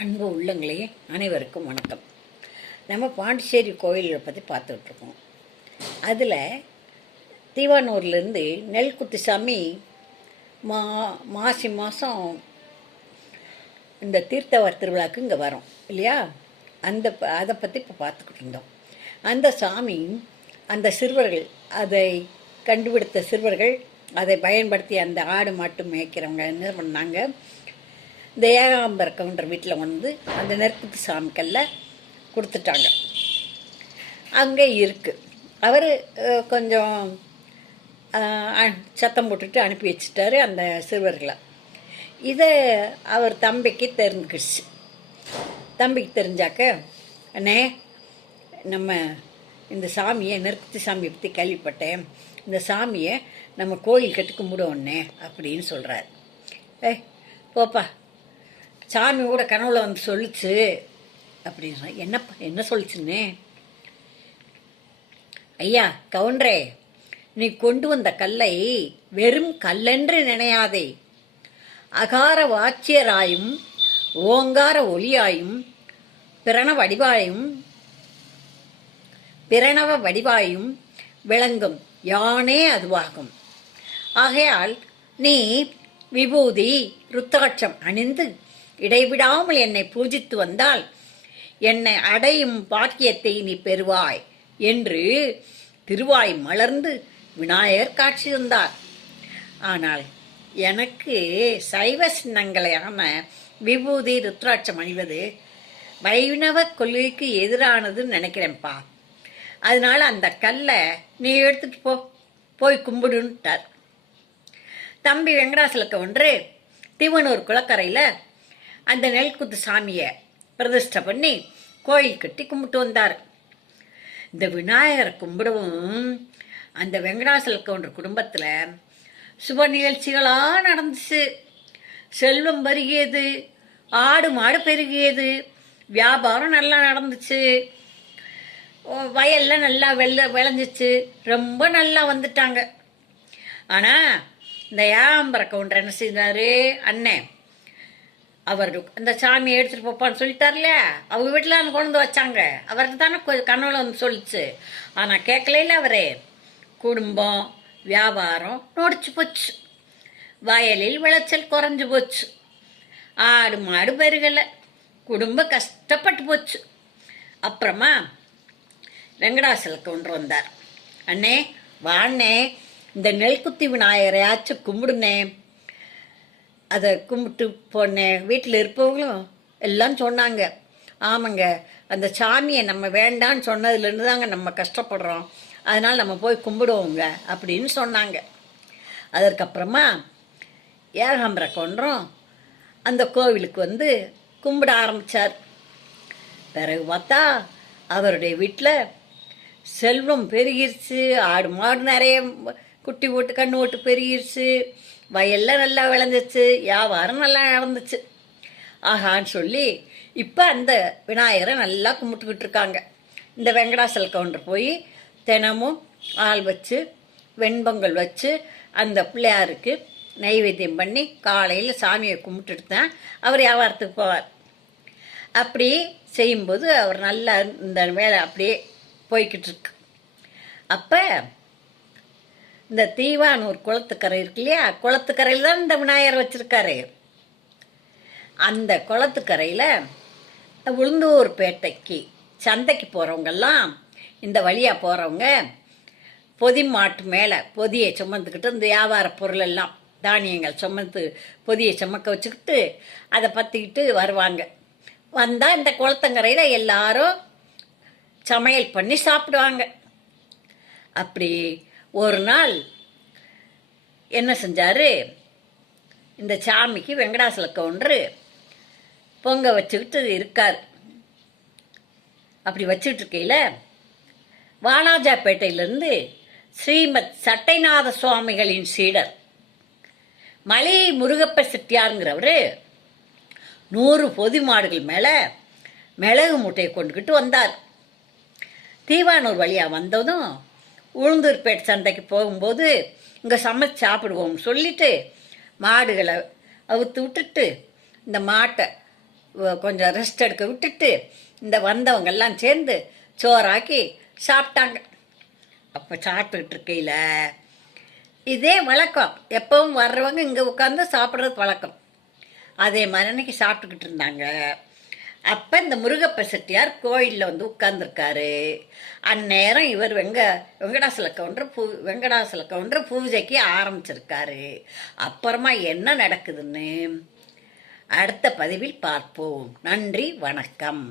அன்பு உள்ளங்களே அனைவருக்கும் வணக்கம். நம்ம பாண்டிச்சேரி கோயிலை பற்றி பார்த்துட்ருக்கோம். அதில் தீவானூர்லேருந்து நெல்குத்திசாமி மாசி மாதம் இந்த தீர்த்தவர் திருவிழாவுக்கு இங்கே வரோம் இல்லையா? அதை பற்றி இப்போ பார்த்துக்கிட்டு இருந்தோம். அந்த சாமி, அந்த சிறுவர்கள், அதை கண்டுபிடித்த சிறுவர்கள், அதை பயன்படுத்தி அந்த ஆடு மாட்டு மேய்க்கிறவங்க என்ன பண்ணாங்க, இந்த ஏகாம்பர கவுண்டர் வீட்டில் வந்து அந்த நெற்குத்தி சாமிக்கல்ல கொடுத்துட்டாங்க. அங்கே இருக்குது. அவர் கொஞ்சம் சத்தம் போட்டுட்டு அனுப்பி வச்சுட்டாரு அந்த சிறுவர்களை. இதை அவர் தம்பிக்கு தெரிஞ்சுக்கிடுச்சு. தம்பிக்கு தெரிஞ்சாக்க, அண்ணே நம்ம இந்த சாமியை, நெற்குத்தி சாமியை பற்றி கேள்விப்பட்டேன், இந்த சாமியை நம்ம கோயில் கட்டி கும்பிடுவோண்ணே அப்படின்னு சொல்கிறார். போப்பா, சாமி கூட கனவுல வந்து சொல்லிச்சு அப்படின்னு சொன்ன. என்னப்பா என்ன சொல்லிச்சுன்னே? ஐயா கவுண்டரே, நீ கொண்டு வந்த கல்லை வெறும் கல்லென்று நினையாதே, அகார வாச்சியராயும் ஓங்கார ஒளியாயும் பிரணவ வடிவாயும் விளங்கும் யானே அதுவாகும். ஆகையால் நீ விபூதி ருத்தாட்சம் அணிந்து இடைவிடாமல் என்னை பூஜித்து வந்தால் என்னை அடையும் பாக்கியத்தை நீ பெறுவாய் என்று திருவாய் மலர்ந்து விநாயகர் காட்சி தந்தார். ஆனால் எனக்கு சைவ சின்னங்களையான விபூதி ருத்ராட்சம் அணிவது வைணவ கொள்கைக்கு எதிரானதுன்னு நினைக்கிறேன்ப்பா. அதனால அந்த கல்லை நீ எடுத்துட்டு போய் கும்பிடுன்ட்டார். தம்பி வெங்கடாசலக்க ஒன்று தீவனூர் குளக்கரையில் அந்த நெல்குத்து சாமியை பிரதிஷ்டை பண்ணி கோயில் கட்டி கும்பிட்டு வந்தார். இந்த விநாயகரை கும்பிடவும் அந்த வெங்கடாசல கவுண்டர் குடும்பத்தில் சுப நிகழ்ச்சிகளாக நடந்துச்சு. செல்வம் பெருகியது, ஆடு மாடு பெருகியது, வியாபாரம் நல்லா நடந்துச்சு, வயலில் நல்லா விளைஞ்சிச்சு, ரொம்ப நல்லா வந்துட்டாங்க. ஆனால் இந்த ஏகாம்பர கவுண்டர் என்ன செய்தாரு, அண்ணன் அவர் அந்த சாமியை எடுத்துகிட்டு போப்பான்னு சொல்லிட்டார்ல, அவங்க வீட்டில் அந்த கொண்டு வந்து வச்சாங்க. அவருக்கு தானே கனவுல வந்து சொல்லிச்சு. ஆனால் கேட்கல அவரே. குடும்பம் வியாபாரம் நொடிச்சு போச்சு, வயலில் விளைச்சல் குறைஞ்சி போச்சு, ஆடு மாடு பெருகலை, குடும்பம் கஷ்டப்பட்டு போச்சு. அப்புறமா வெங்கடாசல கவுண்டர் வந்தார். அண்ணே வாண்ணே, இந்த நெல்குத்தி விநாயகரையாச்சும் கும்பிடுனே. அதை கும்பிட்டு போனேன். வீட்டில் இருப்பவங்களும் எல்லாம் சொன்னாங்க, ஆமாங்க அந்த சாமியை நம்ம வேண்டான்னு சொன்னதுலேருந்து தாங்க நம்ம கஷ்டப்படுறோம், அதனால் நம்ம போய் கும்பிடுவோங்க அப்படின்னு சொன்னாங்க. அதற்கப்புறமா ஏகாம்பர கவுண்டரும் அந்த கோவிலுக்கு வந்து கும்பிட ஆரம்பித்தார். பிறகு பார்த்தா அவருடைய வீட்டில் செல்வம் பெருகிருச்சு, ஆடு மாடு நிறைய குட்டி போட்டு கண்ணு ஓட்டு பெருகிருச்சு, வயலில் நல்லா விளைஞ்சிச்சு, வியாபாரம் நல்லா நடந்துச்சு. ஆகான்னு சொல்லி இப்போ அந்த விநாயகரை நல்லா கும்பிட்டுக்கிட்டு இருக்காங்க. இந்த வெங்கடாசல கவுண்டர் போய் தினமும் ஆள் வச்சு வெண்பொங்கல் வச்சு அந்த பிள்ளையாருக்கு நைவேத்தியம் பண்ணி காலையில் சாமியை கும்பிட்டுட்டு தான் அவர் வியாபாரத்துக்கு போவார். அப்படி செய்யும்போது அவர் நல்லா இந்த வேலை அப்படியே போய்கிட்டு இருக்கு. அப்போ இந்த தீவானூர் குளத்துக்கரை இருக்கு இல்லையா, குளத்துக்கரையில் தான் இந்த விநாயகர் வச்சுருக்காரு. அந்த குளத்துக்கரையில் உளுந்தூர்பேட்டைக்கு சந்தைக்கு போகிறவங்கெல்லாம், இந்த வழியாக போகிறவங்க பொதி மாட்டு மேலே பொதியை சுமந்துக்கிட்டு இந்த வியாபார பொருள் எல்லாம் தானியங்கள் பொதியை சுமக்க வச்சுக்கிட்டு அதை பற்றிக்கிட்டு வருவாங்க. வந்தால் இந்த குளத்தங்கரையில் எல்லாரும் சமையல் பண்ணி சாப்பிடுவாங்க. அப்படி ஒரு நாள் என்ன செஞ்சார், இந்த சாமிக்கு வெங்கடாசல கவுண்டர் பொங்க வச்சுக்கிட்டு இருக்கார். அப்படி வச்சுக்கிட்டு இருக்கையில் வாலாஜாப்பேட்டையிலேருந்து ஸ்ரீமத் சட்டைநாத சுவாமிகளின் சீடர் மலை முருகப்ப செட்டியாருங்கிறவர் 100 பொதி மாடுகள் மேலே மிளகு மூட்டையை கொண்டுக்கிட்டு வந்தார். தீவானூர் வழியாக வந்ததும் உளுந்தூர்பேட்டை சந்தைக்கு போகும்போது இங்கே சமைச்சு சாப்பிடுவோம்னு சொல்லிட்டு மாடுகளை அவுத்து விட்டுட்டு இந்த மாட்டை கொஞ்சம் ரெஸ்ட் எடுக்க விட்டுட்டு இந்த வந்தவங்கெல்லாம் சேர்ந்து சோறாக்கி சாப்பிட்டாங்க. அப்போ சாப்பிட்டுக்கிட்டு இருக்கையில் இதே வழக்கம், எப்பவும் வர்றவங்க இங்கே உட்காந்து சாப்பிட்றது வழக்கம். அதே மாதிரி அன்னைக்கு சாப்பிட்டுக்கிட்டு இருந்தாங்க. அப்போ இந்த முருகப்ப செட்டியார் கோயிலில் வந்து உட்கார்ந்துருக்காரு. அந்நேரம் இவர் வெங்கடாசல கவுண்டர் பூஜைக்கு ஆரம்பிச்சிருக்காரு. அப்புறமா என்ன நடக்குதுன்னு அடுத்த பதிவில் பார்ப்போம். நன்றி, வணக்கம்.